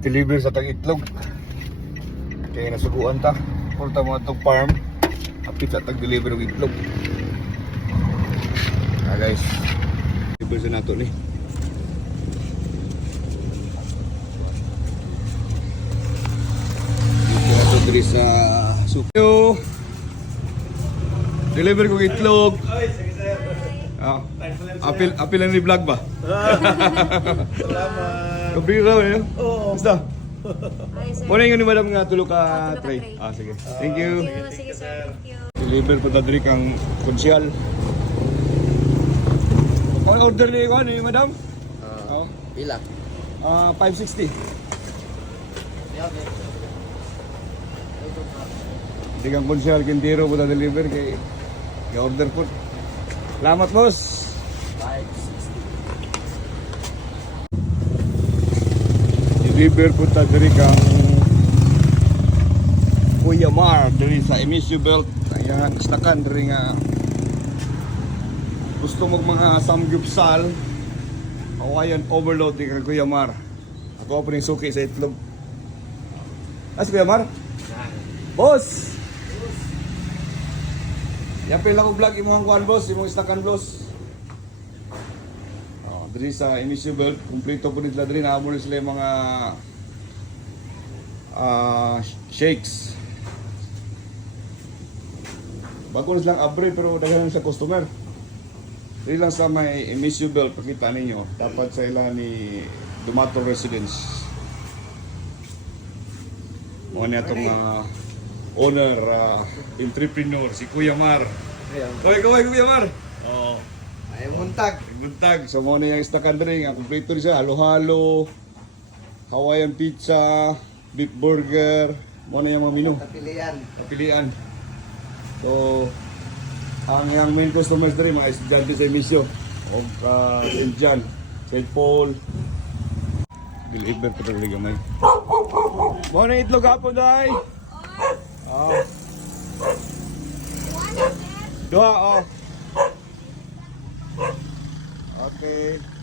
deliver sa tag itlog. Kaya nasuguan ta. Punta mo itong farm. Apit sa tag deliver ng itlog. Ah guys. Deliver sa nato ni. To diri sa Sukyo. Deliver kong itlog. Ah, apil apil lang ni vlog ba? Salamat. Kabri raw eh. Oo. Basta. Ay, sir. Muna yung ni madam nga tulo ka Ah, tulo ka tray. tray. Ah, sige. Thank you. Thank you. Sige, sir. Thank you. Deliver pa ta diri kang konsyal. Kung order ni ko ni madam? Oh. Pila. Ah, 560. Hindi kang konsyal kintiro po deliver kay i-order po. Salamat boss. 560. Deliver po ta diri kang Kuya Mar diri sa Emisio Belt. Ayan, istakan diri nga gusto mo mga samgyupsal Hawaiian overload kang Kuya Mar. Ako pa rin suki sa itlog. As Kuya Mar? Boss! Yan pala ko vlog imong kuan boss, imong istakan boss. Oh, diri sa Emisio Belt, kumpleto po nila diri naamo na sila yung mga ah shakes. Bago na silang abre pero daghan sa customer. Dili lang sa may Emisio Belt, pakita ninyo, dapat sa ila ni Dumato Residence. Mo niya itong mga owner, ah, entrepreneur, si Kuya Mar. Kaway, kaway, Kuya Mar! Oo. Ay, muntag. Buntag. So mo na yung istakan rin. Ang kompleto rin siya. Halo-halo, Hawaiian pizza, beef burger. Mo na yung mga menu. Kapilian. Kapilian. So, ang yung main customers rin, mga estudyante sa emisyo. O uh, St. John, St. Paul. Deliver pa talaga gamay. Mo na itlog hapon. Ah. Doha, oh. Okay.